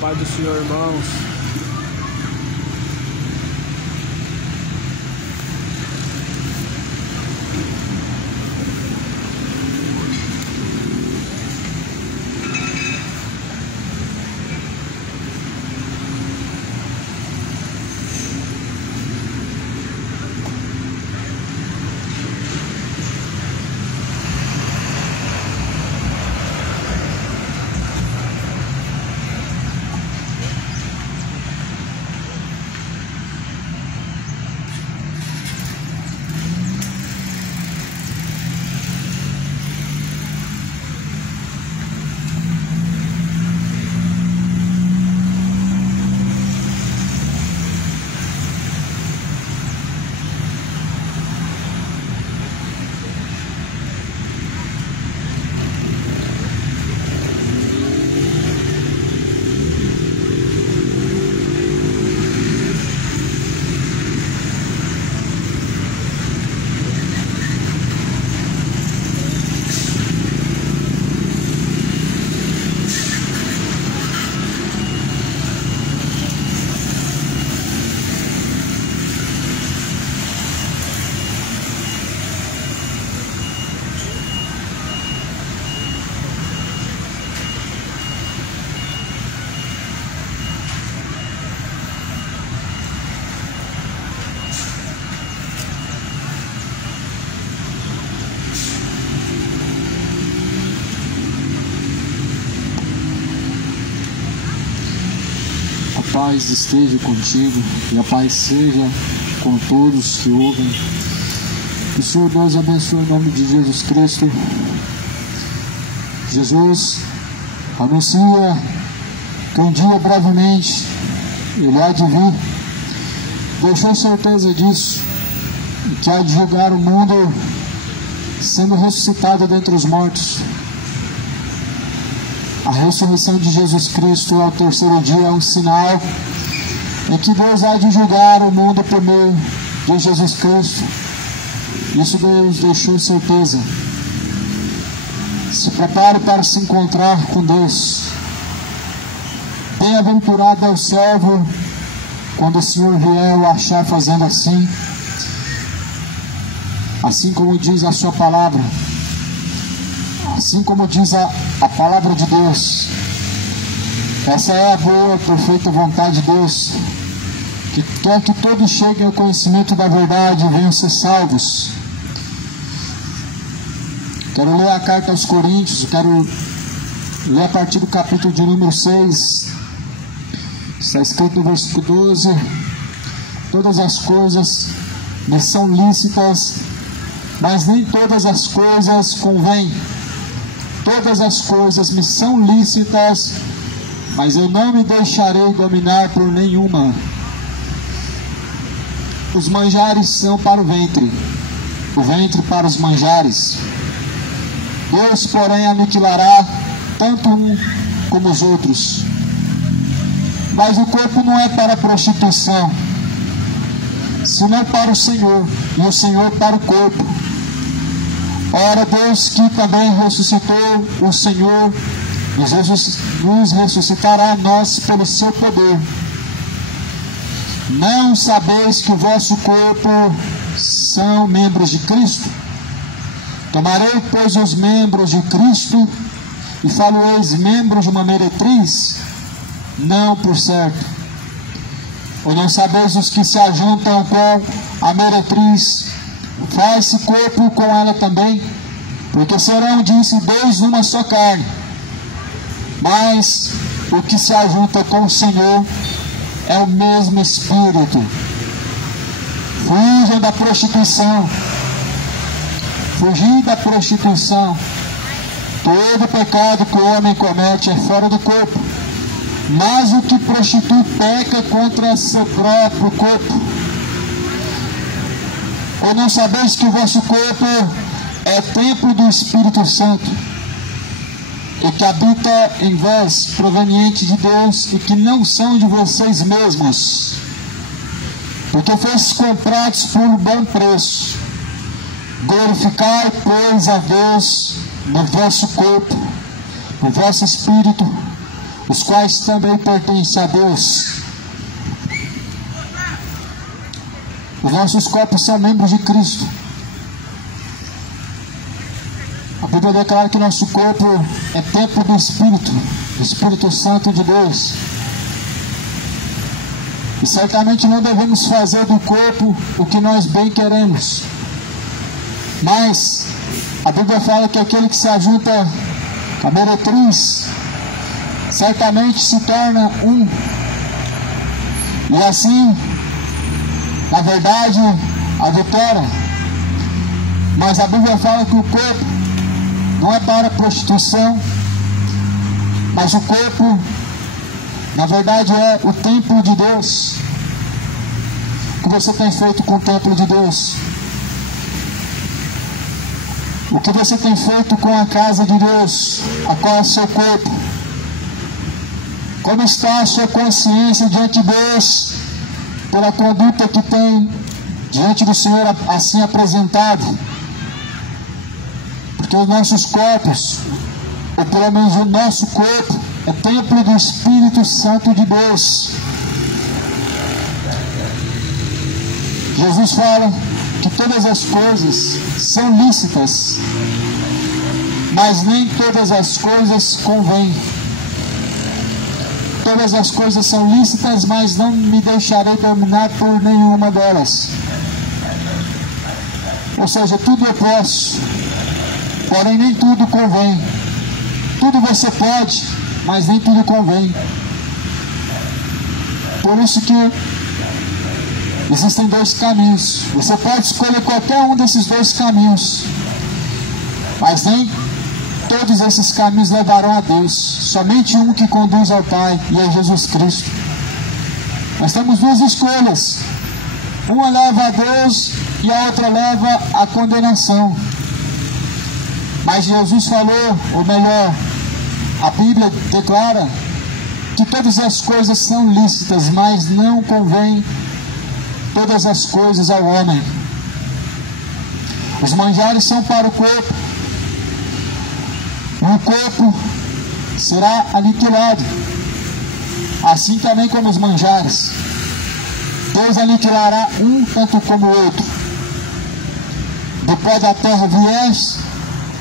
Paz do Senhor, irmãos. A paz esteja contigo e a paz seja com todos que ouvem. Que o Senhor Deus abençoe em nome de Jesus Cristo. Jesus anuncia que um dia brevemente Ele há de vir. Deixou certeza disso, e que há de julgar o mundo sendo ressuscitado dentre os mortos. A ressurreição de Jesus Cristo ao terceiro dia é um sinal de que Deus há de julgar o mundo por meio de Jesus Cristo. Isso Deus deixou certeza. Se prepare para se encontrar com Deus. Bem-aventurado é o servo quando o Senhor vier o achar fazendo assim como diz a sua palavra. Assim como diz a palavra de Deus. Essa é a boa, perfeita vontade de Deus, que quer que todos cheguem ao conhecimento da verdade e venham ser salvos. Quero ler a carta aos Coríntios, quero ler a partir do capítulo de número 6. Está escrito no versículo 12: todas as coisas me são lícitas, mas nem todas as coisas convêm. Todas as coisas me são lícitas, mas eu não me deixarei dominar por nenhuma. Os manjares são para o ventre para os manjares. Deus, porém, aniquilará tanto um como os outros. Mas o corpo não é para a prostituição, senão para o Senhor, e o Senhor para o corpo. Ora, Deus que também ressuscitou o Senhor, nos ressuscitará a nós pelo seu poder. Não sabeis que o vosso corpo são membros de Cristo? Tomarei, pois, os membros de Cristo e falo-eis membros de uma meretriz? Não, por certo. Ou não sabeis os que se ajuntam com a meretriz, faz-se corpo com ela também? Porque serão, disse Deus, uma só carne. Mas o que se ajunta com o Senhor é o mesmo Espírito. Fujam da prostituição. Fugir da prostituição. Todo pecado que o homem comete é fora do corpo, mas o que prostitui peca contra seu próprio corpo. Ou não sabeis que o vosso corpo é templo do Espírito Santo, e que habita em vós, proveniente de Deus, e que não são de vocês mesmos, porque fostes comprados por um bom preço. Glorificai, pois, a Deus no vosso corpo, no vosso espírito, os quais também pertencem a Deus. Os nossos corpos são membros de Cristo. A Bíblia declara que nosso corpo é templo do Espírito Santo de Deus. E certamente não devemos fazer do corpo o que nós bem queremos. Mas a Bíblia fala que aquele que se ajunta com a meretriz certamente se torna um. E assim, na verdade, adultera. Mas a Bíblia fala que o corpo não é para prostituição, mas o corpo, na verdade, é o templo de Deus. O que você tem feito com o templo de Deus? O que você tem feito com a casa de Deus, a qual é o seu corpo? Como está a sua consciência diante de Deus pela conduta que tem diante do Senhor assim apresentado? Porque os nossos corpos, ou pelo menos o nosso corpo, é templo do Espírito Santo de Deus. Jesus fala que todas as coisas são lícitas, mas nem todas as coisas convêm. Todas as coisas são lícitas, mas não me deixarei dominar por nenhuma delas. Ou seja, tudo eu posso, porém nem tudo convém. Tudo você pode, mas nem tudo convém. Por isso que existem dois caminhos. Você pode escolher qualquer um desses dois caminhos, mas nem todos esses caminhos levarão a Deus. Somente um que conduz ao Pai, e é Jesus Cristo. Nós temos duas escolhas. Uma leva a Deus e a outra leva à condenação. Mas Jesus falou, ou melhor, a Bíblia declara que todas as coisas são lícitas, mas não convém todas as coisas ao homem. Os manjares são para o corpo, e o corpo será aniquilado, assim também como os manjares. Deus aniquilará um tanto como o outro. Do pó da terra vieste,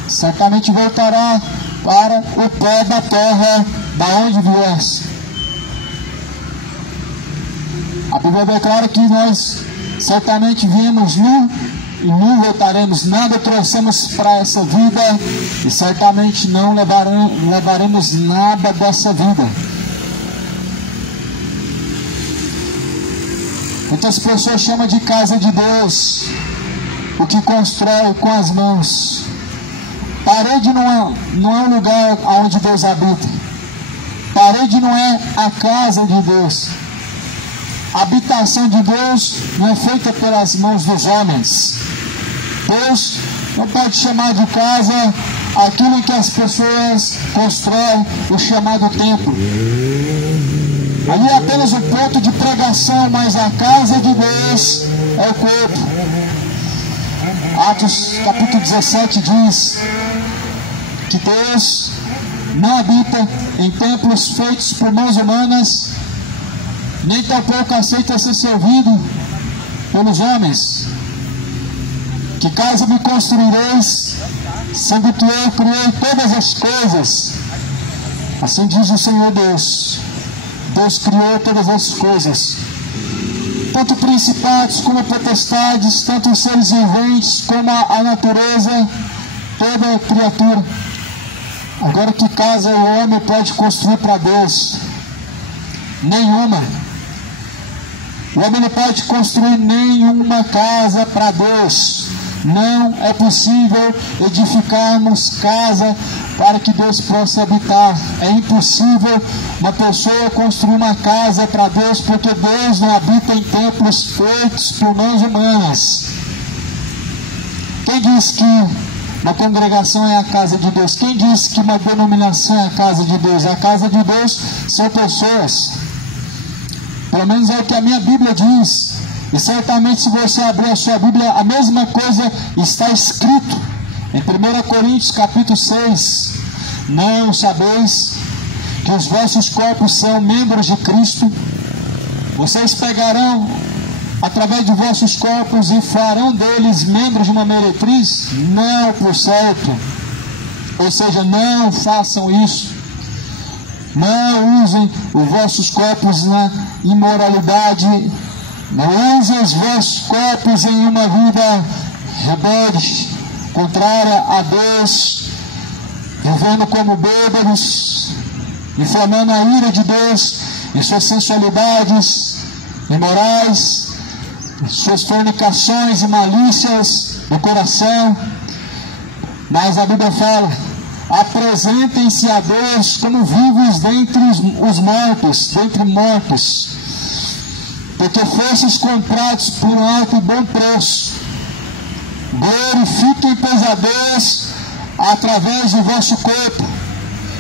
certamente voltará para o pó da terra da onde viesse. A Bíblia declara que nós certamente viemos nu e nu voltaremos. Nada trouxemos para essa vida e certamente não levaremos nada dessa vida. Muitas pessoas chamam de casa de Deus o que constrói com as mãos. Parede não é um lugar onde Deus habita. Parede não é a casa de Deus. A habitação de Deus não é feita pelas mãos dos homens. Deus não pode chamar de casa aquilo em que as pessoas constroem o chamado templo. Ali é apenas um ponto de pregação, mas a casa de Deus é o corpo. Atos capítulo 17 diz que Deus não habita em templos feitos por mãos humanas, nem tampouco aceita ser servido pelos homens. Que casa me construireis, sendo que eu criei todas as coisas? Assim diz o Senhor Deus. Deus criou todas as coisas, tanto principados como potestades, tanto os seres viventes como a natureza, toda a criatura. Agora, que casa o homem pode construir para Deus? Nenhuma. O homem não pode construir nenhuma casa para Deus. Não é possível edificarmos casa para que Deus possa habitar. É impossível uma pessoa construir uma casa para Deus, porque Deus não habita em templos feitos por mãos humanas. Quem diz que uma congregação é a casa de Deus? Quem diz que uma denominação é a casa de Deus? A casa de Deus são pessoas. Pelo menos é o que a minha Bíblia diz. E certamente, se você abrir a sua Bíblia, a mesma coisa está escrito em 1 Coríntios capítulo 6. Não sabeis que os vossos corpos são membros de Cristo, vocês pegarão através de vossos corpos e farão deles membros de uma meretriz? Não, por certo. Ou seja, não façam isso. Não usem os vossos corpos na imoralidade. Não usem os vossos corpos em uma vida rebelde, contrária a Deus, vivendo como bêbados, inflamando a ira de Deus em suas sensualidades imorais, suas fornicações e malícias do coração. Mas a Bíblia fala: apresentem-se a Deus como vivos dentre os mortos, porque fostes comprados por um alto e bom preço. Glorifiquem, pois, a Deus através do vosso corpo,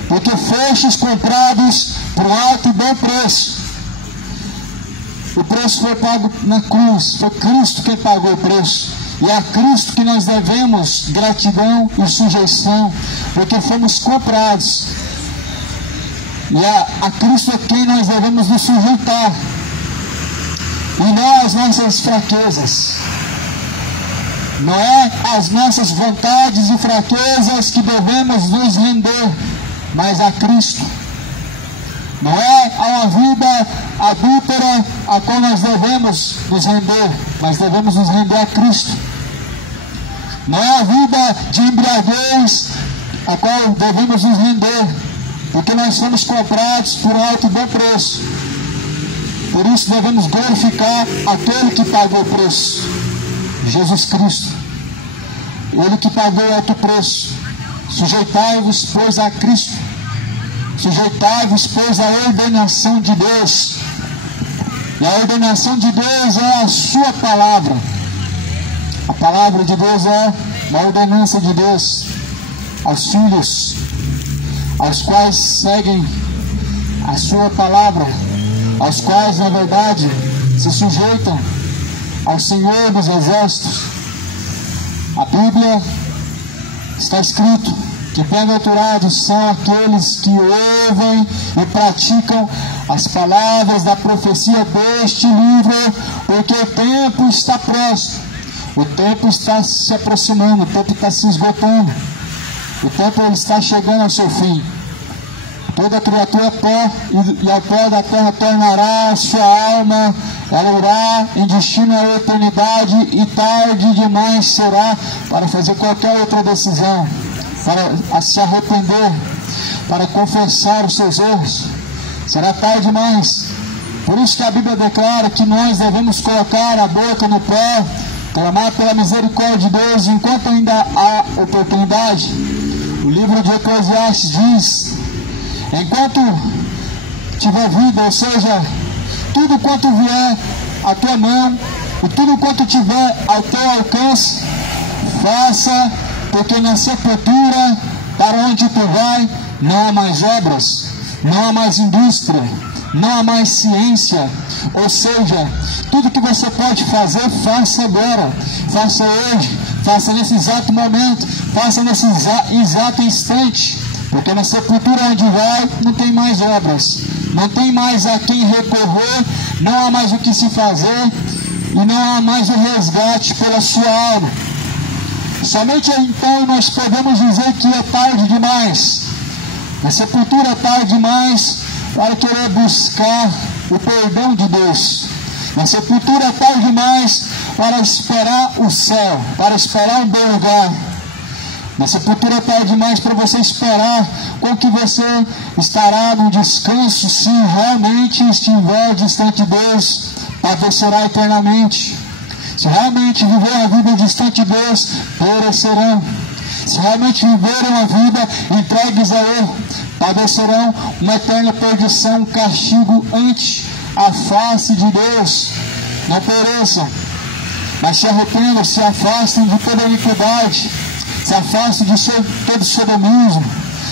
porque fostes comprados por um alto e bom preço. O preço foi pago na cruz, foi Cristo quem pagou o preço. E é a Cristo que nós devemos gratidão e sujeição, porque fomos comprados. E a Cristo é quem nós devemos nos sujeitar, e não às nossas fraquezas. Não é às nossas vontades e fraquezas que devemos nos render, mas a Cristo. Não é a uma vida adúltera a qual nós devemos nos render, mas devemos nos render a Cristo. Não é a vida de embriaguez a qual devemos nos render, porque nós somos comprados por alto e bom preço. Por isso devemos glorificar aquele que pagou o preço, Jesus Cristo. Ele que pagou o alto preço. Sujeitai-vos, pois, a Cristo. Sujeitai-vos, pois, à ordenação de Deus. E a ordenação de Deus é a sua palavra. A palavra de Deus é uma ordenança de Deus aos filhos, aos quais seguem a sua palavra, aos quais, na verdade, se sujeitam ao Senhor dos Exércitos. A Bíblia está escrito que bem-aventurados são aqueles que ouvem e praticam as palavras da profecia deste livro, porque o tempo está próximo, o tempo está se aproximando, o tempo está se esgotando, o tempo está chegando ao seu fim. Toda criatura é pó, e ao pó da terra tornará a sua alma. Ela irá em destino à eternidade, e tarde demais será para fazer qualquer outra decisão, para se arrepender, para confessar os seus erros. Será tarde demais. Por isso que a Bíblia declara que nós devemos colocar a boca no pó, clamar pela misericórdia de Deus enquanto ainda há oportunidade. O livro de Eclesiastes diz: enquanto tiver vida, ou seja, tudo quanto vier à tua mão, e tudo quanto tiver ao teu alcance, faça, porque na sepultura, para onde tu vai, não há mais obras, não há mais indústria, não há mais ciência. Ou seja, tudo que você pode fazer, faça agora, faça hoje, faça nesse exato momento, faça nesse exato instante. Porque na sepultura onde vai, não tem mais obras, não tem mais a quem recorrer, não há mais o que se fazer, e não há mais o resgate pela sua alma. Somente então nós podemos dizer que é tarde demais. Na sepultura é tarde demais para querer buscar o perdão de Deus. Na sepultura é tarde demais para esperar o céu, para esperar um bom lugar. Na sepultura é tarde demais para você esperar com que você estará no descanso, se realmente estiver distante de Deus, padecerá eternamente. Se realmente viver uma vida distante de Deus, perecerão. Se realmente viverem uma vida entregues a Ele, padecerão uma eterna perdição, um castigo ante a face de Deus. Não pereçam, mas se arrependam, se afastem de toda iniquidade, se afaste de todo sodomismo,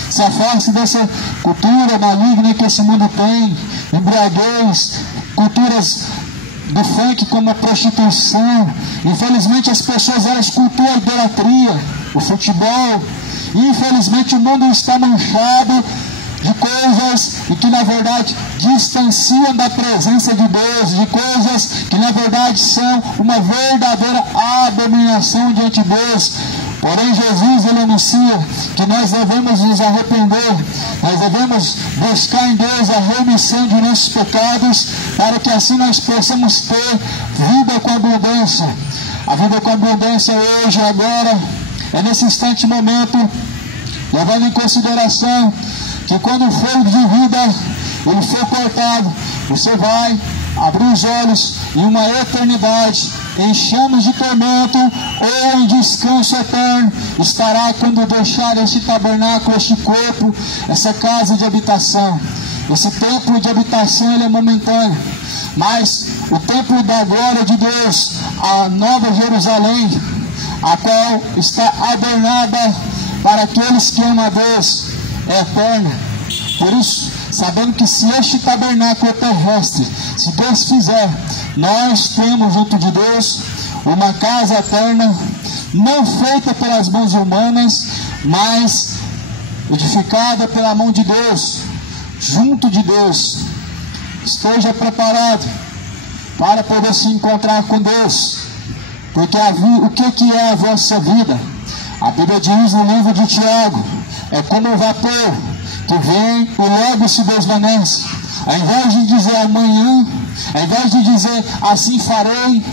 se afaste dessa cultura maligna que esse mundo tem, embriaguez, culturas do funk como a prostituição. Infelizmente as pessoas elas cultuam a idolatria, o futebol, e infelizmente o mundo está manchado de coisas e que na verdade distanciam da presença de Deus, de coisas que na verdade são uma verdadeira abominação diante de Deus. Porém, Jesus, ele anuncia que nós devemos nos arrepender, nós devemos buscar em Deus a remissão de nossos pecados, para que assim nós possamos ter vida com abundância. A vida com abundância hoje, agora, é nesse instante momento, levando em consideração que quando o fogo de vida ele for cortado, você vai abrir os olhos em uma eternidade, em chamas de tormento ou em descanso eterno, estará quando deixar este tabernáculo, este corpo, essa casa de habitação. Esse templo de habitação ele é momentâneo, mas o templo da glória de Deus, a nova Jerusalém, a qual está adornada para aqueles que amam a Deus, é eterna. Por isso, sabendo que se este tabernáculo é terrestre, se Deus fizer, nós temos junto de Deus uma casa eterna, não feita pelas mãos humanas, mas edificada pela mão de Deus, junto de Deus. Esteja preparado para poder se encontrar com Deus, porque o que é a vossa vida? A Bíblia diz no livro de Tiago, é como um vapor que vem e logo se desvanece. Ao invés de dizer amanhã, ao invés de dizer assim farei,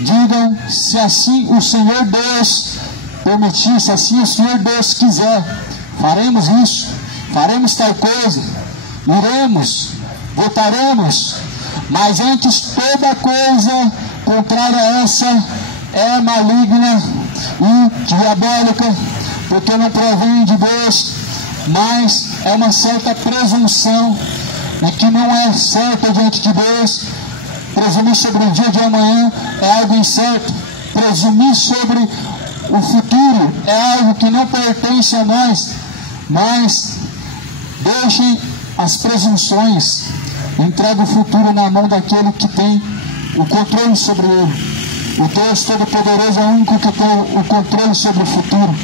digam se assim o Senhor Deus permitir, se assim o Senhor Deus quiser, faremos isso, faremos tal coisa, iremos, voltaremos. Mas antes, toda coisa contrária a essa é maligna e diabólica, porque não provém de Deus, mas é uma certa presunção e que não é certa diante de Deus. Presumir sobre o dia de amanhã é algo incerto. Presumir sobre o futuro é algo que não pertence a nós. Mas deixem as presunções, entregue o futuro na mão daquele que tem o controle sobre ele. O Deus Todo-Poderoso é o único que tem o controle sobre o futuro.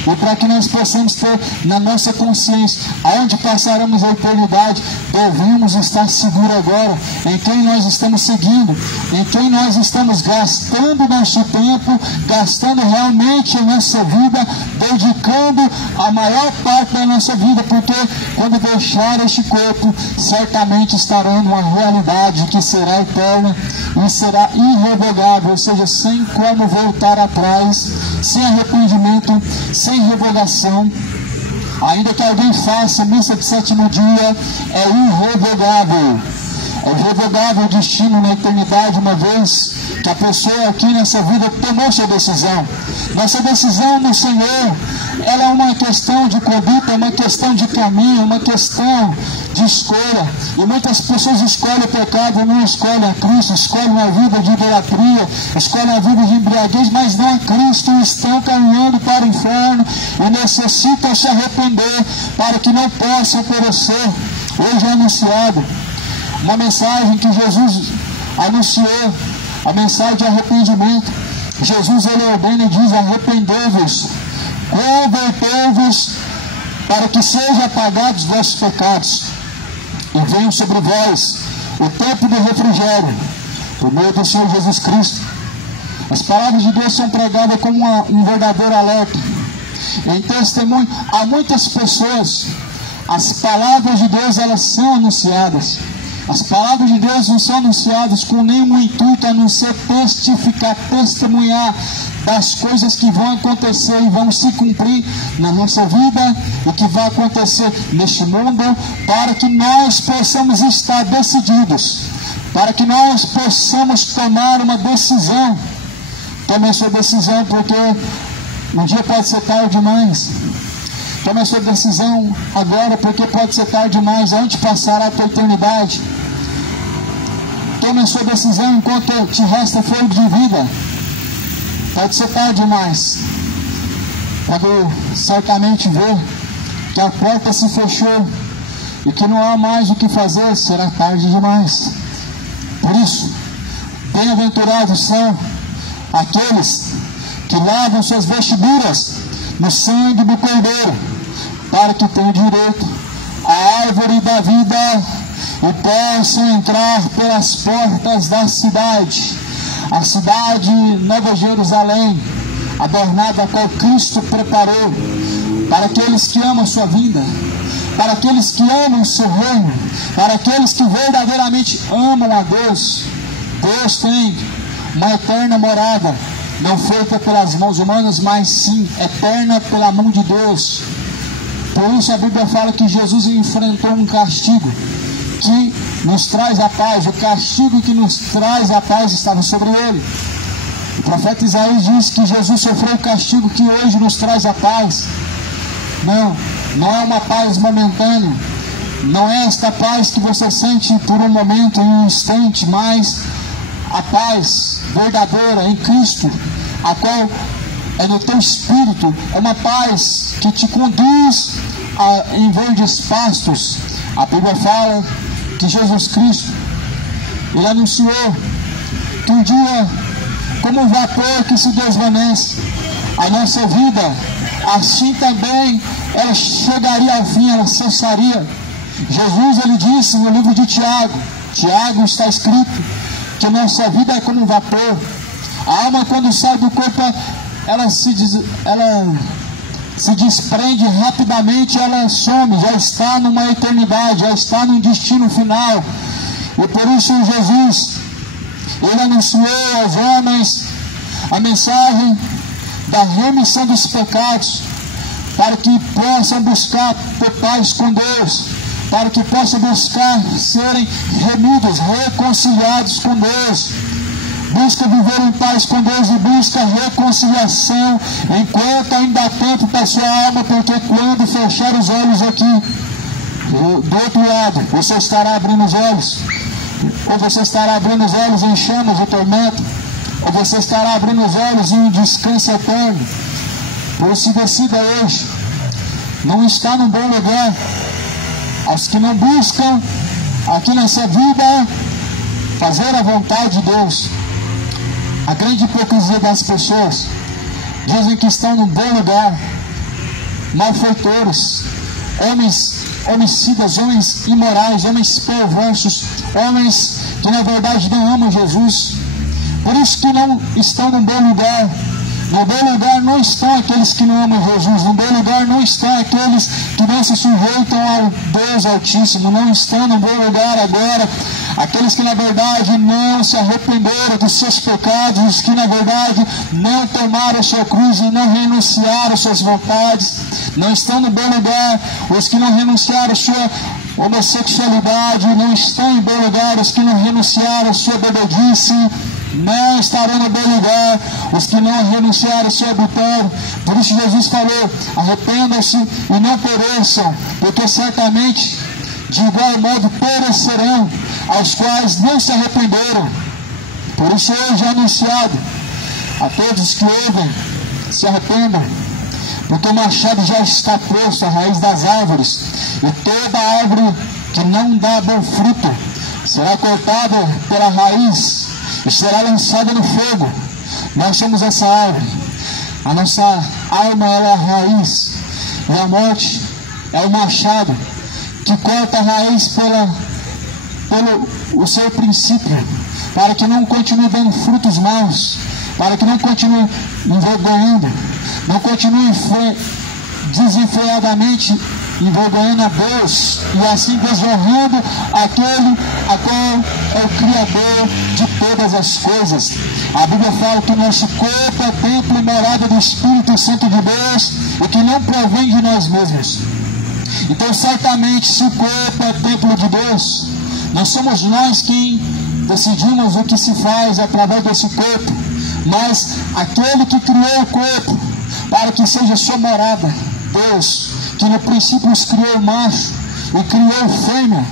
E para que nós possamos ter na nossa consciência aonde passaremos a eternidade, devemos estar seguros agora em quem nós estamos seguindo, em quem nós estamos gastando nosso tempo, gastando realmente a nossa vida, dedicando a maior parte da nossa vida, porque quando deixar este corpo, certamente estará numa realidade que será eterna e será irrevogável, ou seja, sem como voltar atrás, sem arrependimento, sem revogação. Ainda que alguém faça missa de sétimo dia, é irrevogável. É irrevogável o destino na eternidade, uma vez que a pessoa aqui nessa vida tomou sua decisão. Nossa decisão no Senhor, ela é uma questão de conduta, uma questão de caminho, uma questão de escolha. E muitas pessoas escolhem o pecado, não escolhem a Cristo, escolhem a vida de idolatria, escolhem a vida de embriaguez, mas não a Cristo, estão caminhando para o inferno e necessitam se arrepender para que não possam perecer. Hoje é anunciado uma mensagem que Jesus anunciou, a mensagem de arrependimento. Jesus ele ordena e diz: arrependei-vos, convertei-vos, para que sejam apagados vossos pecados, e venham sobre vós o tempo do refrigério, por meio do Senhor Jesus Cristo. As palavras de Deus são pregadas como um verdadeiro alerta. Em testemunho a muitas pessoas, as palavras de Deus elas são anunciadas. As palavras de Deus não são anunciadas com nenhum intuito a não ser testificar, testemunhar das coisas que vão acontecer e vão se cumprir na nossa vida, o que vai acontecer neste mundo, para que nós possamos estar decididos, para que nós possamos tomar uma decisão. Tome a sua decisão, porque um dia pode ser tarde demais. Tome a sua decisão agora, porque pode ser tarde demais. Onde passará a tua eternidade? Tome a sua decisão enquanto te resta fôlego de vida. Pode ser tarde demais. Quando certamente ver que a porta se fechou e que não há mais o que fazer, será tarde demais. Por isso, bem-aventurados são aqueles que lavam suas vestiduras no sangue do Cordeiro, para que tenham direito a árvore da vida e possam entrar pelas portas da cidade, a cidade Nova Jerusalém, adornada a qual Cristo preparou para aqueles que amam a sua vinda, para aqueles que amam o seu reino, para aqueles que verdadeiramente amam a Deus. Deus tem uma eterna morada, não feita pelas mãos humanas, mas sim eterna pela mão de Deus. Por isso a Bíblia fala que Jesus enfrentou um castigo que nos traz a paz. O castigo que nos traz a paz estava sobre ele. O profeta Isaías diz que Jesus sofreu o castigo que hoje nos traz a paz. Não é uma paz momentânea, não é esta paz que você sente por um momento, em um instante, mas a paz verdadeira em Cristo, a qual é no teu espírito, é uma paz que te conduz em verdes pastos. A Bíblia fala que Jesus Cristo, Ele anunciou que um dia, como um vapor que se desvanece, a nossa vida, assim também ela chegaria ao fim, ela cessaria. Jesus, ele disse no livro de Tiago está escrito que a nossa vida é como um vapor. A alma, quando sai do corpo, ela se desprende rapidamente, ela some, já está numa eternidade, já está num destino final. E por isso Jesus, ele anunciou aos homens a mensagem da remissão dos pecados, para que possam buscar ter paz com Deus, para que possam buscar serem remidos, reconciliados com Deus. Busca viver em paz com Deus e busca reconciliação enquanto ainda há tempo para a sua alma, porque quando fechar os olhos aqui, do outro lado, você estará abrindo os olhos, ou você estará abrindo os olhos em chamas de tormento, ou você estará abrindo os olhos em descanso eterno. Por isso decida hoje, não está num bom lugar. Aos que não buscam aqui nessa vida fazer a vontade de Deus, a grande hipocrisia das pessoas, dizem que estão num bom lugar, malfeitores, homens homicidas, homens imorais, homens perversos, homens que na verdade não amam Jesus. Por isso que não estão num bom lugar. No bom lugar não estão aqueles que não amam Jesus. No bom lugar não estão aqueles que não se sujeitam ao Deus Altíssimo. Não estão no bom lugar agora aqueles que na verdade não se arrependeram dos seus pecados, os que na verdade não tomaram a sua cruz e não renunciaram às suas vontades. Não estão no bom lugar os que não renunciaram à sua homossexualidade. Não estão em bom lugar os que não renunciaram à sua bebedice. Não estarão no bom lugar os que não renunciaram ao seu adultério. Por isso Jesus falou: arrependam-se e não pereçam, porque certamente de igual modo perecerão aos quais não se arrependeram. Por isso hoje é anunciado a todos que ouvem: se arrependam, porque o machado já está posto à raiz das árvores, e toda árvore que não dá bom fruto será cortada pela raiz e será lançada no fogo. Nós somos essa árvore. A nossa alma é a raiz, e a morte é o machado que corta a raiz pelo o seu princípio, para que não continue dando frutos maus, para que não continue envergonhando, não continue desenfreadamente envergonhando a Deus e assim desonrando aquele a qual é o Criador de todas as coisas. A Bíblia fala que o nosso corpo é templo e morada do Espírito Santo de Deus e que não provém de nós mesmos. Então certamente, se o corpo é templo de Deus, não somos nós quem decidimos o que se faz através desse corpo, mas aquele que criou o corpo para que seja sua morada, Deus, que no princípio os criou macho e criou fêmea.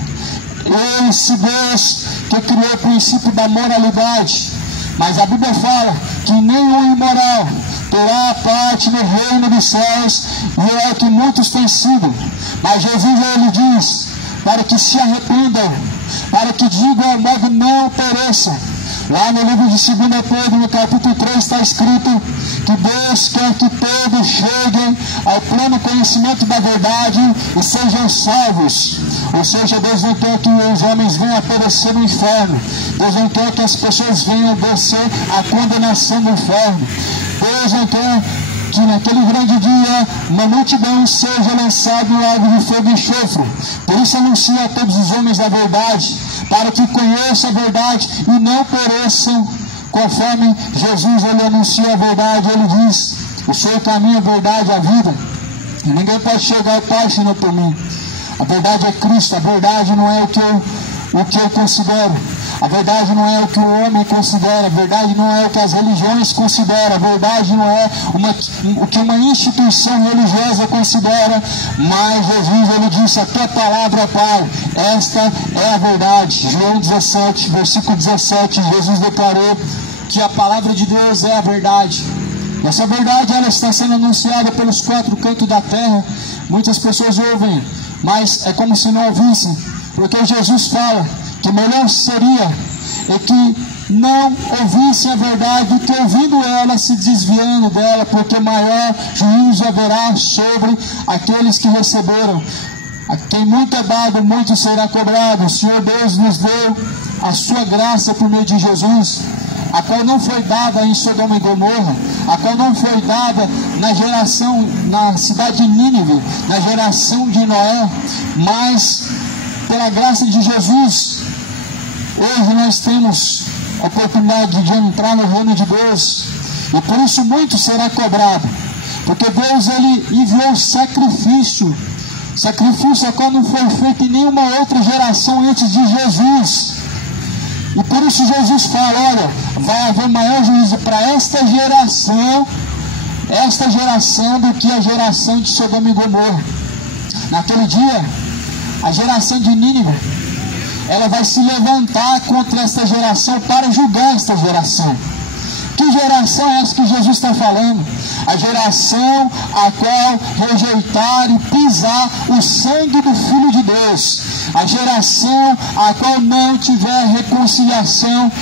Esse Deus que criou o princípio da moralidade. Mas a Bíblia fala que nenhum imoral terá parte no reino dos céus, e é o que muitos têm sido. Mas Jesus, ele diz, para que se arrependam, para que de igual modo não pereçam. Lá no livro de 2 Pedro, no capítulo 3, está escrito que Deus quer que todos cheguem ao pleno conhecimento da verdade e sejam salvos. Ou seja, Deus não quer que os homens venham a perecer no inferno. Deus não quer que as pessoas venham descer a condenação no inferno. Deus não quer que naquele grande dia uma multidão seja lançada no lago de fogo e enxofre. Por isso anuncia a todos os homens a verdade, para que conheçam a verdade e não pereçam. Conforme Jesus, ele anuncia a verdade, ele diz: eu sou o caminho, a verdade e a vida, e ninguém pode chegar ao Pai senão por mim. A verdade é Cristo. A verdade não é o que eu considero. A verdade não é o que o homem considera. A verdade não é o que as religiões consideram. A verdade não é o que uma instituição religiosa considera. Mas Jesus, ele disse: a tua palavra, Pai, esta é a verdade. João 17, versículo 17, Jesus declarou que a palavra de Deus é a verdade. Essa verdade, ela está sendo anunciada pelos 4 cantos da terra. Muitas pessoas ouvem, mas é como se não ouvissem, porque Jesus fala que melhor seria que não ouvissem a verdade do que ouvindo ela, se desviando dela, porque maior juízo haverá sobre aqueles que receberam. A quem muito é dado, muito será cobrado. O Senhor Deus nos deu a sua graça por meio de Jesus, a qual não foi dada em Sodoma e Gomorra, a qual não foi dada na geração, na cidade de Nínive, na geração de Noé, mas pela graça de Jesus, hoje nós temos a oportunidade de entrar no reino de Deus, e por isso muito será cobrado, porque Deus, ele enviou sacrifício a qual não foi feito em nenhuma outra geração antes de Jesus. E por isso Jesus fala: olha, vai haver maior juízo para esta geração do que a geração de Sodoma e Gomorra. Naquele dia, a geração de Nínive, ela vai se levantar contra esta geração para julgar esta geração. Que geração é essa que Jesus está falando? A geração a qual rejeitar e pisar o sangue do Filho de Deus. A geração a qual não tiver reconciliação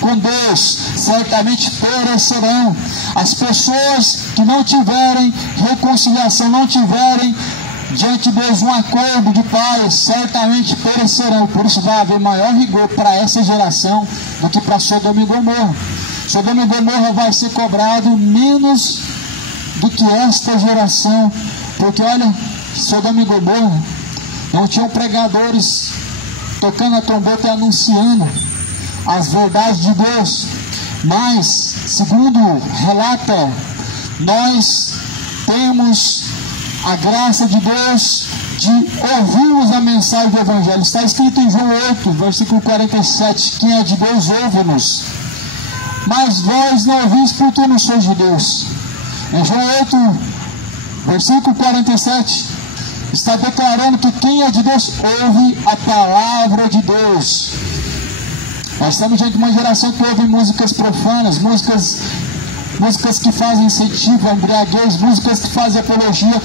com Deus, certamente perecerão. As pessoas que não tiverem reconciliação, não tiverem diante de Deus um acordo de paz, certamente perecerão. Por isso vai haver maior rigor para essa geração do que para Sodoma e Gomorra. Sodoma e Gomorra vai ser cobrado menos do que esta geração, porque olha, Sodoma e Gomorra não tinham pregadores tocando a trombeta e anunciando as verdades de Deus, mas, segundo relata, nós temos a graça de Deus de ouvirmos a mensagem do Evangelho. Está escrito em João 8, versículo 47, quem é de Deus ouve-nos, mas vós não ouvis porque não sois de Deus. Em João 8, versículo 47, está declarando que quem é de Deus ouve a palavra de Deus. Nós estamos diante de uma geração que ouve músicas profanas, músicas que fazem incentivo à embriaguez, músicas que fazem apologia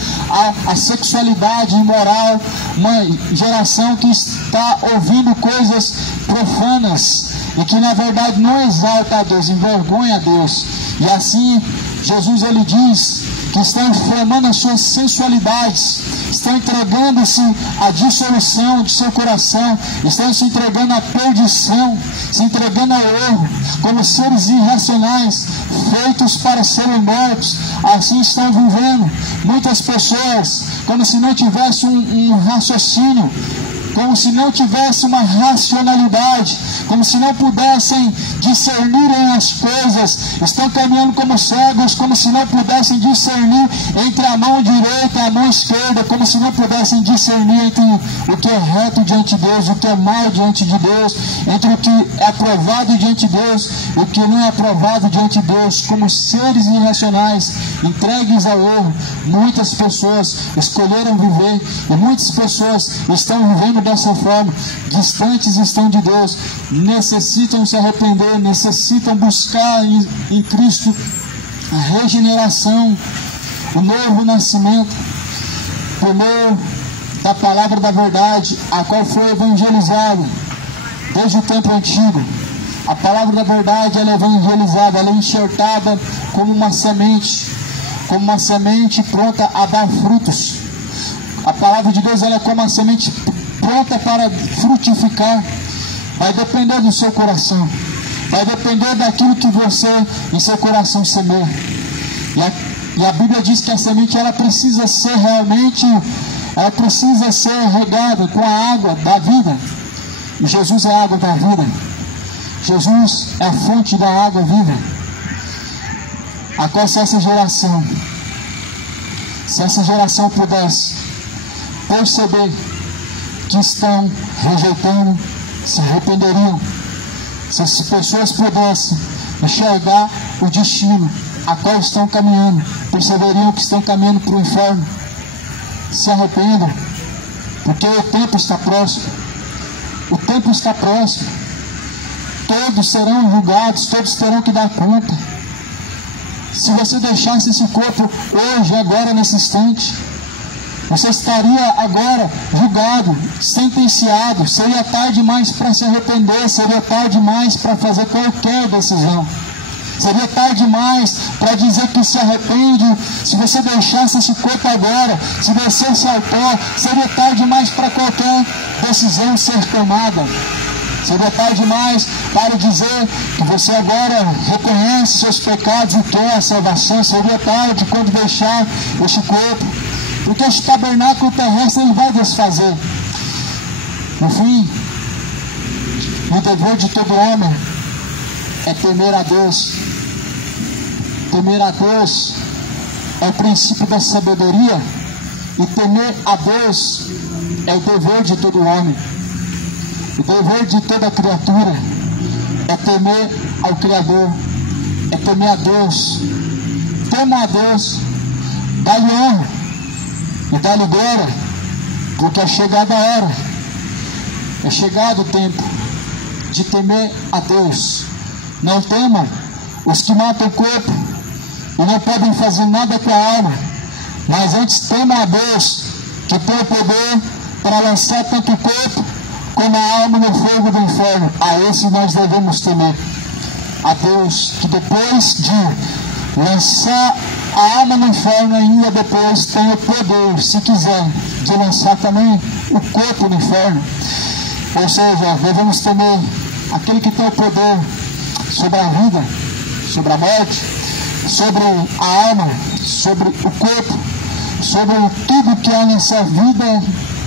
à sexualidade imoral, uma geração que está ouvindo coisas profanas e que na verdade não exalta a Deus, envergonha a Deus. E assim Jesus, ele diz que estão inflamando as suas sensualidades, estão entregando-se à dissolução de seu coração, estão se entregando à perdição, se entregando ao erro, como seres irracionais, feitos para serem mortos. Assim estão vivendo muitas pessoas, como se não tivesse um raciocínio, como se não tivesse uma racionalidade, como se não pudessem discernirem as coisas, estão caminhando como cegos, como se não pudessem discernir entre a mão direita e a mão esquerda, como se não pudessem discernir entre o que é reto diante de Deus, o que é mal diante de Deus, entre o que é aprovado diante de Deus e o que não é aprovado diante de Deus, como seres irracionais, entregues ao erro. Muitas pessoas escolheram viver e muitas pessoas estão vivendo dessa forma, distantes estão de Deus, necessitam se arrepender, necessitam buscar em Cristo a regeneração, o novo nascimento, por meio da palavra da verdade, a qual foi evangelizado desde o tempo antigo. A palavra da verdade, ela é evangelizada, ela é enxertada como uma semente pronta a dar frutos. A palavra de Deus, ela é como uma semente pronta para frutificar. Vai depender do seu coração, vai depender daquilo que você em seu coração semeia. E a Bíblia diz que a semente, ela precisa ser regada com a água da vida. E Jesus é a água da vida. Jesus é a fonte da água viva. Agora, se essa geração pudesse perceber que estão rejeitando, se arrependeriam. Se as pessoas pudessem enxergar o destino a qual estão caminhando, perceberiam que estão caminhando para o inferno. Se arrependam, porque o tempo está próximo. O tempo está próximo. Todos serão julgados, todos terão que dar conta. Se você deixasse esse corpo hoje, agora, nesse instante, você estaria agora julgado, sentenciado. Seria tarde demais para se arrepender, seria tarde demais para fazer qualquer decisão. Seria tarde demais para dizer que se arrepende. Se você deixasse esse corpo agora, se você saltar, seria tarde demais para qualquer decisão ser tomada. Seria tarde demais para dizer que você agora reconhece seus pecados e quer a salvação. Seria tarde quando deixar este corpo, porque este tabernáculo terrestre ele vai desfazer. No fim, o dever de todo homem é temer a Deus. Temer a Deus é o princípio da sabedoria, e temer a Deus é o dever de todo homem. O dever de toda criatura é temer ao Criador, é temer a Deus. Tema a Deus, dá-lhe honra e dá-lhe glória, porque é chegada a hora, é chegado o tempo de temer a Deus. Não temam os que matam o corpo e não podem fazer nada com a alma, mas antes temam a Deus, que tem o poder para lançar tanto o corpo como a alma no fogo do inferno. A esse nós devemos temer. A Deus, que depois de lançar a alma no inferno, ainda depois tem o poder, se quiser, de lançar também o corpo no inferno. Ou seja, devemos temer aquele que tem o poder sobre a vida, sobre a morte, sobre a alma, sobre o corpo, sobre tudo que há nessa vida.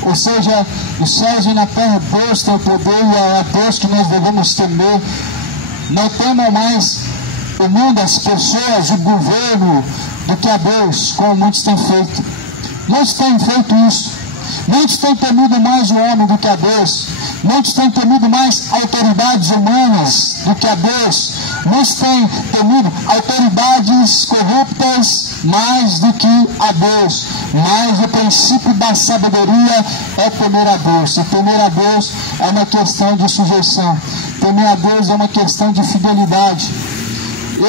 Ou seja, os céus e na terra, Deus tem o poder, e é a Deus que nós devemos temer. Não temam mais o mundo, as pessoas, o governo, do que a Deus, como muitos têm feito. Muitos têm feito isso. Muitos têm temido mais o homem do que a Deus. Muitos têm temido mais autoridades humanas do que a Deus. Muitos têm temido autoridades corruptas mais do que a Deus. Mas o princípio da sabedoria é temer a Deus. E temer a Deus é uma questão de sujeição. Temer a Deus é uma questão de fidelidade.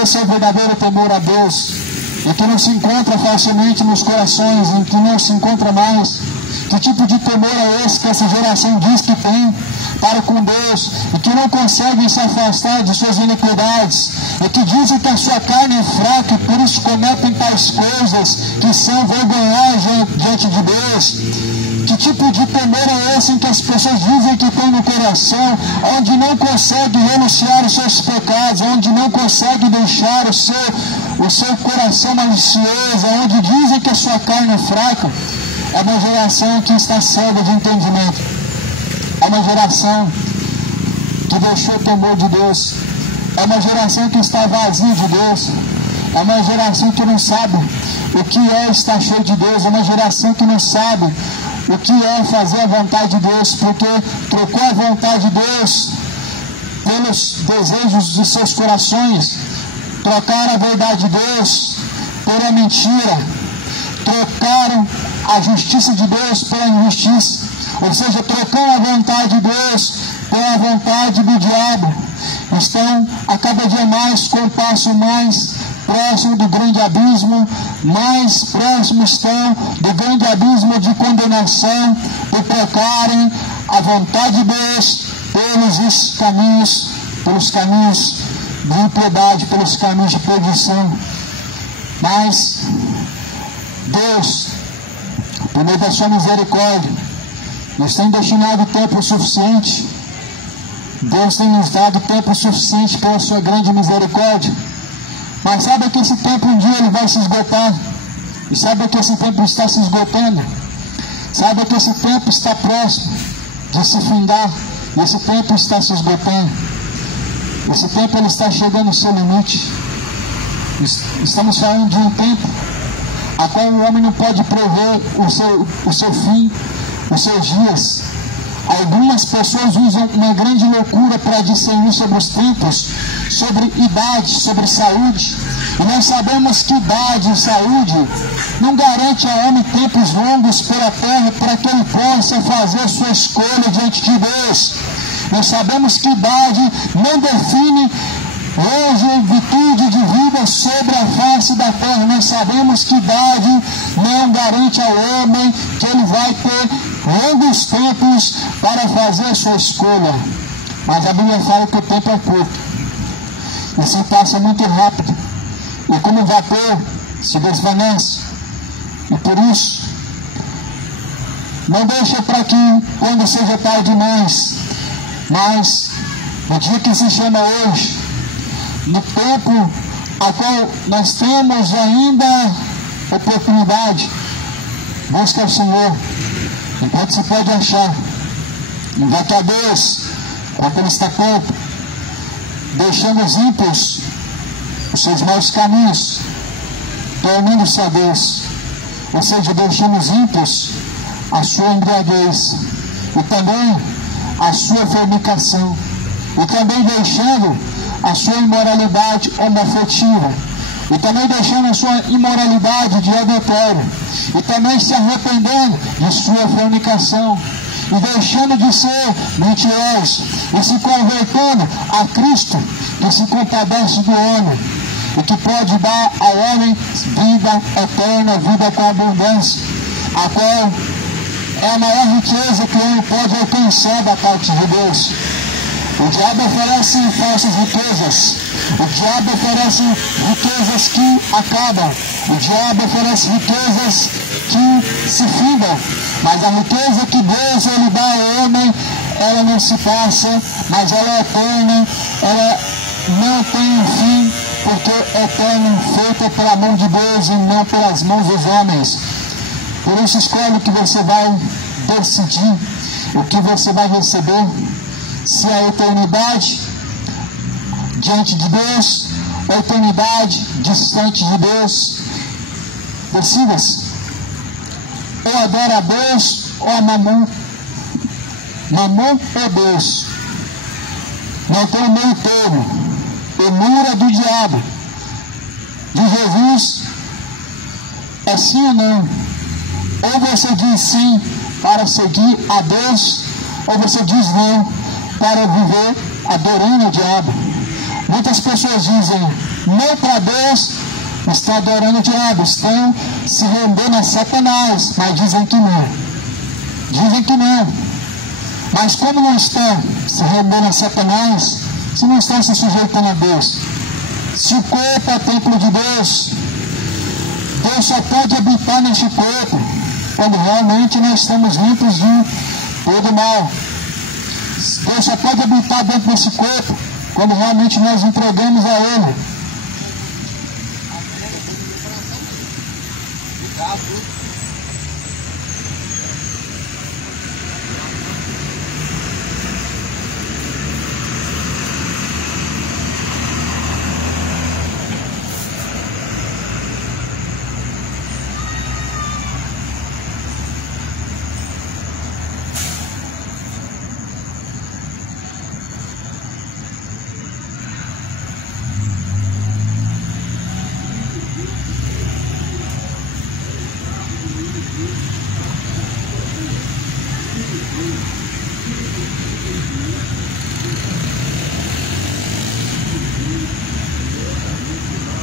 Esse é o verdadeiro temor a Deus, e que não se encontra facilmente nos corações, e que não se encontra mais. Que tipo de temor é esse que essa geração diz que tem para com Deus, e que não conseguem se afastar de suas iniquidades, e que dizem que a sua carne é fraca e por isso cometem tais coisas que são vergonhosas diante de Deus? Que tipo de temor é esse em que as pessoas dizem que tem no coração, onde não consegue renunciar os seus pecados, onde não consegue deixar o seu coração malicioso, onde dizem que a sua carne é fraca? É uma geração que está cega de entendimento. É uma geração que deixou o temor de Deus. É uma geração que está vazia de Deus. É uma geração que não sabe o que é estar cheio de Deus. É uma geração que não sabe o que é fazer a vontade de Deus, porque trocou a vontade de Deus pelos desejos de seus corações. Trocaram a verdade de Deus pela mentira. Trocaram a justiça de Deus pela injustiça. Ou seja, trocando a vontade de Deus pela vontade do diabo. Estão a cada dia mais com um passo mais próximo do grande abismo, mais próximo estão do grande abismo de condenação, por trocarem a vontade de Deus pelos caminhos pelos caminhos de impiedade, pelos caminhos de perdição. Mas Deus, por meio da sua misericórdia, nos tem destinado tempo suficiente. Deus tem nos dado tempo suficiente pela sua grande misericórdia. Mas sabe que esse tempo um dia ele vai se esgotar. E sabe que esse tempo está se esgotando. Sabe que esse tempo está próximo de se findar. E esse tempo está se esgotando. Esse tempo ele está chegando ao seu limite. Estamos falando de um tempo a qual o homem não pode prever o seu fim, os seus dias. Algumas pessoas usam uma grande loucura para discernir sobre os tempos, sobre idade, sobre saúde. E nós sabemos que idade e saúde não garante ao homem tempos longos pela terra para que ele possa fazer a sua escolha diante de Deus. Nós sabemos que idade não define longevitude de vida sobre a face da terra. Nós sabemos que idade não garante ao homem que ele vai ter longos tempos para fazer a sua escolha. Mas a Bíblia fala que o tempo é curto e se passa muito rápido, e como vapor se desvanece. E por isso, não deixa para que quando seja tarde demais, mas no dia que se chama hoje, no tempo a qual nós temos ainda oportunidade, busca o Senhor enquanto se pode achar. Invoque a Deus enquanto Ele está perto, deixando os ímpios os seus maus caminhos, tornando-se a Deus. Ou seja, deixando os ímpios a sua embriaguez, e também a sua fornicação, e também deixando a sua imoralidade homoafetiva, e também deixando a sua imoralidade de adultério, e também se arrependendo de sua fornicação, e deixando de ser mentiroso, e se convertendo a Cristo, que se compadece do homem, e que pode dar ao homem vida eterna, vida com abundância, a qual é a maior riqueza que ele pode alcançar da parte de Deus. O diabo oferece falsas riquezas. O diabo oferece riquezas que acabam. O diabo oferece riquezas que se findam. Mas a riqueza que Deus ele dá ao homem, ela não se passa, mas ela é eterna, ela não tem um fim, porque é eterna, feita pela mão de Deus e não pelas mãos dos homens. Por isso escolhe o que você vai decidir, o que você vai receber. Se a eternidade diante de Deus, a eternidade distante de Deus, decida-se. Ou adora a Deus ou a Mamon. Mamon ou Deus. Não tem meio termo. Temura do diabo. De Jesus é sim ou não. Ou você diz sim para seguir a Deus, ou você diz não para viver adorando o diabo. Muitas pessoas dizem não para Deus, estão adorando o diabo, estão se rendendo a Satanás, mas dizem que não. Dizem que não. Mas como não estão se rendendo a Satanás, se não estão se sujeitando a Deus? Se o corpo é templo de Deus, Deus só pode habitar neste corpo quando realmente nós estamos limpos de todo mal. Deus só pode habitar dentro desse corpo quando realmente nós entregamos a Ele.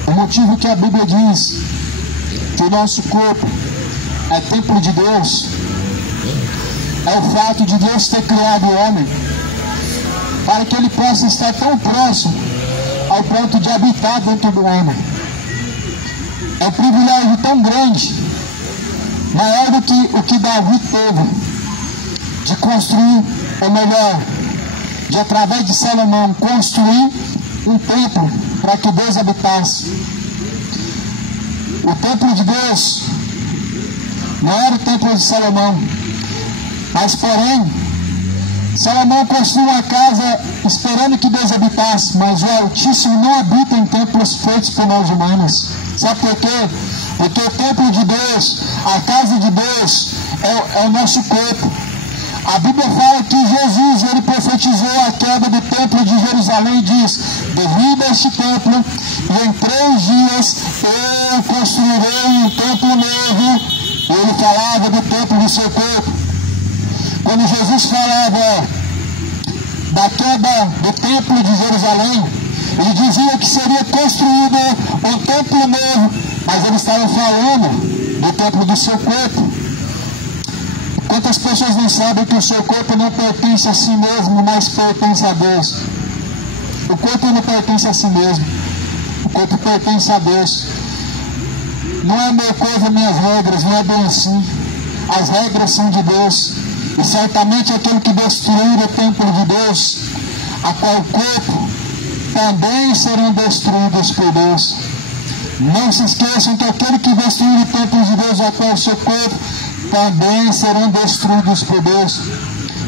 O motivo que a Bíblia diz que o nosso corpo é templo de Deus é o fato de Deus ter criado o homem. para que ele possa estar tão próximo ao ponto de habitar dentro do homem. É um privilégio tão grande, maior do que o que Davi teve, de construir, ou melhor, de através de Salomão, construir um templo para que Deus habitasse. O templo de Deus não era o templo de Salomão, mas porém, Salomão construiu uma casa esperando que Deus habitasse, mas o Altíssimo não habita em templos feitos por mãos humanas. Sabe por quê? Porque o templo de Deus, a casa de Deus, é o nosso corpo. A Bíblia fala que Jesus, ele profetizou a queda do templo de Jerusalém e diz: devido a este templo, e em 3 dias eu construirei um templo novo. Ele falava do templo do seu corpo. Quando Jesus falava da queda do templo de Jerusalém, ele dizia que seria construído um templo novo, mas ele estava falando do templo do seu corpo. Quantas pessoas não sabem que o seu corpo não pertence a si mesmo, mas pertence a Deus? O corpo não pertence a si mesmo, o corpo pertence a Deus. Não é meu corpo, minhas regras, não é bem assim. As regras são de Deus. E certamente aquele que destruir o templo de Deus, a qual o corpo, também serão destruídos por Deus. Não se esqueçam que aquele que destruir o templo de Deus, a qual o seu corpo, também serão destruídos por Deus.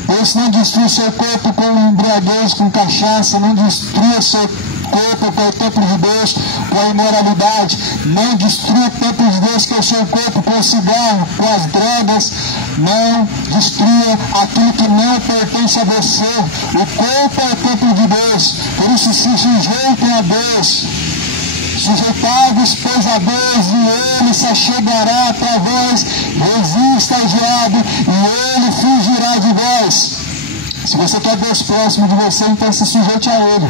Por isso, não destrua o seu corpo com embriaguez, com cachaça, não destrua o seu corpo com o templo de Deus, com a imoralidade. Não destrua o templo de Deus, que é o seu corpo, com o cigarro, com as drogas. Não destrua aquilo que não pertence a você. O corpo é o templo de Deus, por isso se sujeitem a Deus. Sujeitados, pois, a Deus, e Ele se achegará até vós. Resista ao diabo, e Ele fugirá de vós. Se você quer Deus próximo de você, então se sujeite a Ele.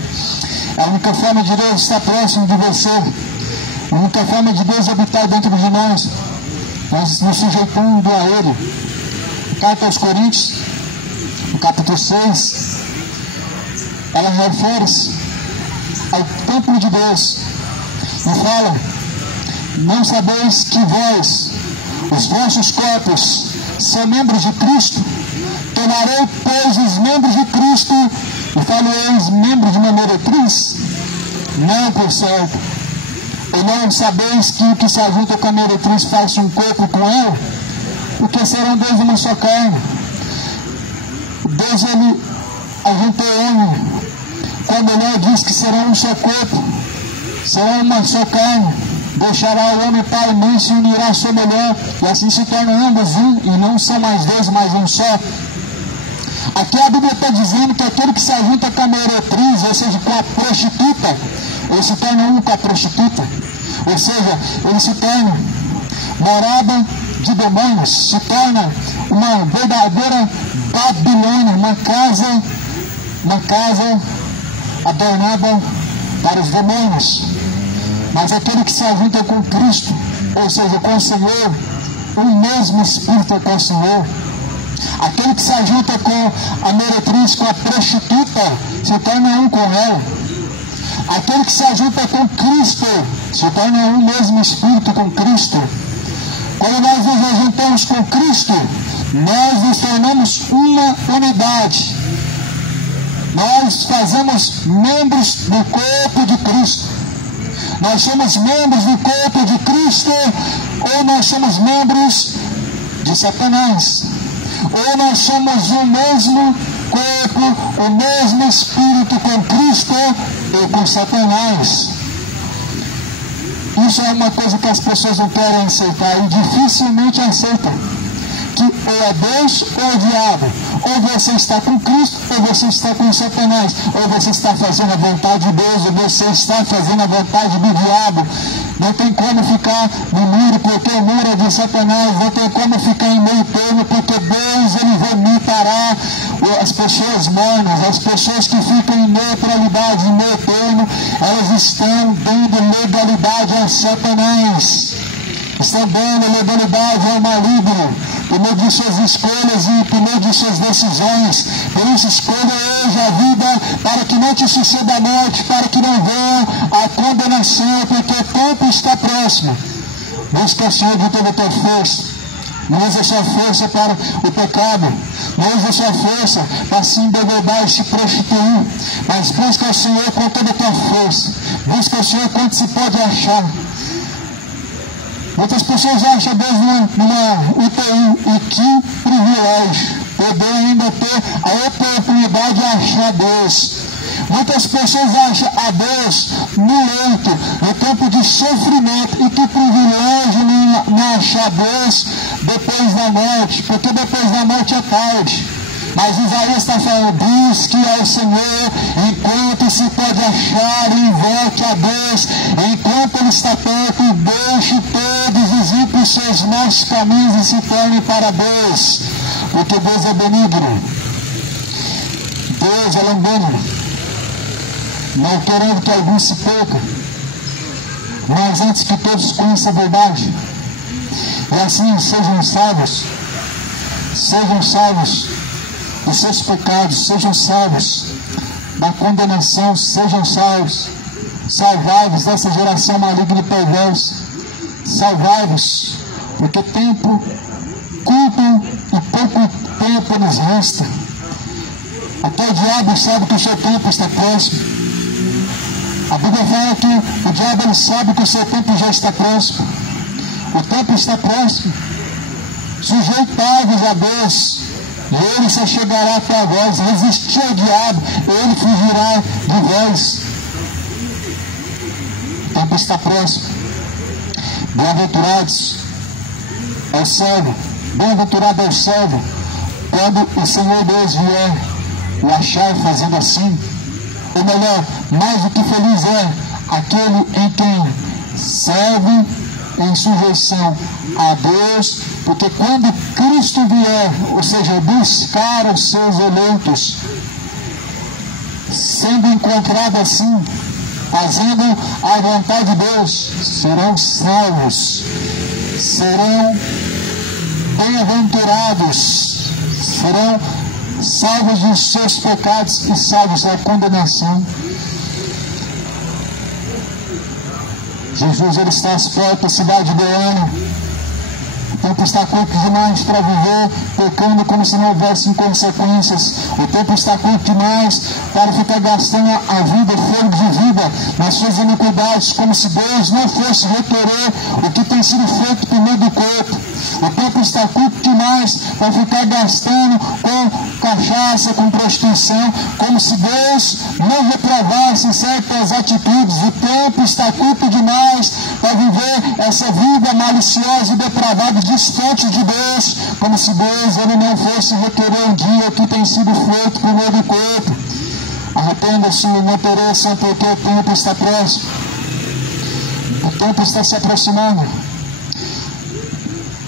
É a única forma de Deus estar próximo de você. A única forma de Deus habitar dentro de nós nos sujeitando a Ele. Carta aos Coríntios, no capítulo 6, ela refere-se ao templo de Deus. E fala: não sabeis que vós, os vossos corpos, são membros de Cristo? Tornarei, pois, os membros de Cristo, e falo-eis membros de uma meretriz? Não, por certo. E não sabeis que o que se ajunta com a meretriz faz um corpo com ela? Porque serão dois uma só carne. Deus, ele ajuntou o homem. Quando a mulher diz que serão um só corpo, será uma só carne, deixará o homem pai e mãe, se unirá à sua mulher, e assim se tornam ambos um, e não são mais dois, mas um só. Aqui a Bíblia está dizendo que aquele que se ajunta com a meretriz, ou seja, com a prostituta, ele se torna um com a prostituta, ou seja, ele se torna morada de demônios, se torna uma verdadeira Babilônia, uma casa adornada para os demônios. Mas aquele que se ajunta com Cristo, ou seja, com o Senhor, o mesmo Espírito é com o Senhor. Aquele que se ajunta com a meretriz, com a prostituta, se torna um com ela. Aquele que se ajunta com Cristo, se torna um mesmo Espírito com Cristo. Quando nós nos ajuntamos com Cristo, nós nos tornamos uma unidade. Nós fazemos membros do corpo de Cristo. Nós somos membros do corpo de Cristo, ou nós somos membros de Satanás. Ou nós somos o mesmo corpo, o mesmo Espírito com Cristo ou com Satanás. Isso é uma coisa que as pessoas não querem aceitar e dificilmente aceitam. Que ou é Deus ou é o diabo. Ou você está com Cristo ou você está com Satanás. Ou você está fazendo a vontade de Deus ou você está fazendo a vontade do diabo. Não tem como ficar no muro, porque o muro é de Satanás. Não tem como ficar em meio termo, porque Deus, ele vomitará as pessoas mornas. As pessoas que ficam em neutralidade, em meio termo, elas estão dando legalidade a Satanás. Estão dando legalidade ao maligno. por meio de suas escolhas e por meio de suas decisões. Por isso, escolha hoje a vida para que não te suceda a morte, para que não venha a condenação, porque o tempo está próximo. Busca o Senhor de toda a tua força. Não usa a sua força para o pecado. Não usa a sua força para se embebedar e se prostituir. Mas busca o Senhor com toda a tua força. Busca o Senhor quanto se pode achar. Muitas pessoas acham Deus numa UTI. E que privilégio poder ainda ter a oportunidade de achar Deus. Muitas pessoas acham a Deus no leito, no tempo de sofrimento. E que privilégio não achar Deus depois da morte, porque depois da morte é tarde. Mas Isaías está falando, busque ao Senhor enquanto se pode achar, e invoque a Deus enquanto Ele está perto, e deixe todos os ímpios seus maus caminhos e se torne para Deus, porque Deus é benigno. Deus é longânimo, não querendo que alguns se percam, mas antes que todos conheçam a verdade. E assim sejam salvos dos seus pecados, sejam salvos da condenação, sejam salvos, salvai-vos dessa geração maligna e perversa, salvai-vos, porque tempo curto e pouco tempo nos resta. Até o diabo sabe que o seu tempo está próximo. A Bíblia fala que o diabo ele sabe que o seu tempo já está próximo. O tempo está próximo. Sujeitai-vos a Deus, e Ele se chegará até vós. Resistir ao diabo, Ele fugirá de vós. O tempo está próximo. Bem-aventurados é o servo, bem-aventurado é o servo, quando o Senhor Deus vier o achar fazendo assim. Ou melhor, mais do que feliz é aquele em quem serve em sujeição a Deus, porque quando Cristo vier, ou seja, buscar os seus eleitos, sendo encontrado assim, fazendo a vontade de Deus, serão salvos, serão bem-aventurados, serão salvos dos seus pecados e salvos da condenação. Jesus ele está às portas da cidade de Goiânia. O tempo está curto demais para viver pecando como se não houvesse consequências. O tempo está curto demais para ficar gastando a vida, o fôlego de vida, nas suas iniquidades, como se Deus não fosse requerer o que tem sido feito por meio do corpo. O tempo está curto demais para ficar gastando com cachaça, com prostituição, como se Deus não reprovasse certas atitudes. O tempo está curto demais para viver essa vida maliciosa e depravada, distante de Deus, como se Deus ele não fosse requerer um dia que tem sido feito por meio do corpo. Arrependa-se e não pereçam, porque o tempo está próximo. O tempo está se aproximando.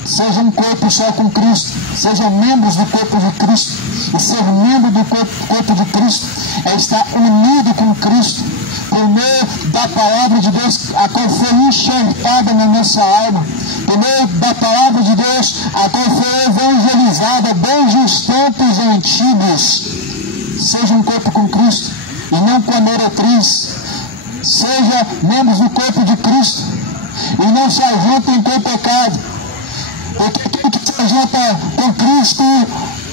Seja um corpo só com Cristo, sejam membros do corpo de Cristo. E ser membro do corpo de Cristo é estar unido com Cristo, por meio da palavra de Deus, a qual foi enxertada na nossa alma, por meio da palavra de Deus, a qual foi evangelizada desde os tempos antigos. Seja um corpo com Cristo e não com a meretriz. Seja membros do corpo de Cristo e não se ajuntem com o pecado. Porque aquele que se ajunta com Cristo,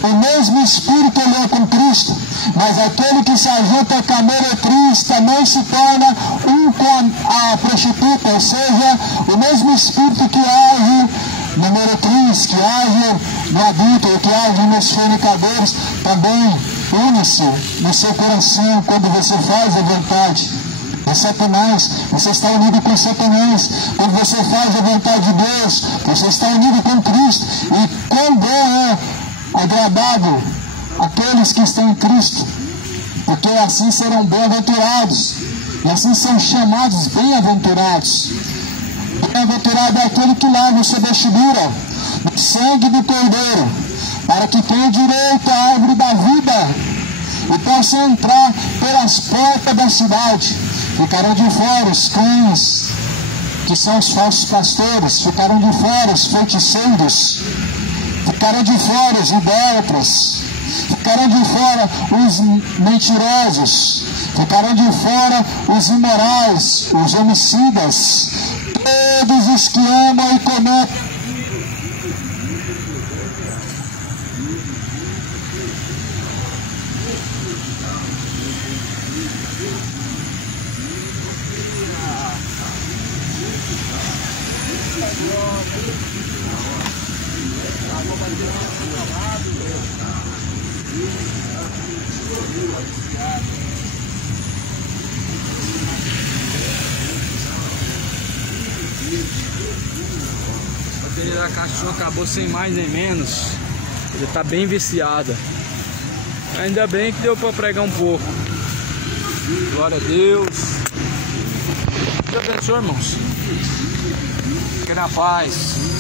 o mesmo Espírito ele é com Cristo, mas aquele que se ajunta com a meretriz também se torna um com a prostituta, ou seja, o mesmo Espírito que age na meretriz, que age no adúltero, que age nos fornicadores, também une-se no seu coração quando você faz a vontade de Satanás. Você está unido com Satanás. Quando você faz a vontade de Deus, você está unido com Cristo. E quando é agradável aqueles que estão em Cristo, porque assim serão bem-aventurados, e assim são chamados bem-aventurados. Bem-aventurado é aquele que lava a sua vestidura no sangue do Cordeiro, para que tenha direito à árvore da vida e possa entrar pelas portas da cidade. Ficarão de fora os cães, que são os falsos pastores, ficarão de fora os feiticeiros, ficarão de fora os idólatras, ficarão de fora os mentirosos, ficarão de fora os imorais, os homicidas, todos os que amam e cometem. A bateria da cachorra acabou sem mais nem menos. Já tá bem viciada. Ainda bem que deu para pregar um pouco. Glória a Deus. Deus abençoe, irmãos. Fique na paz.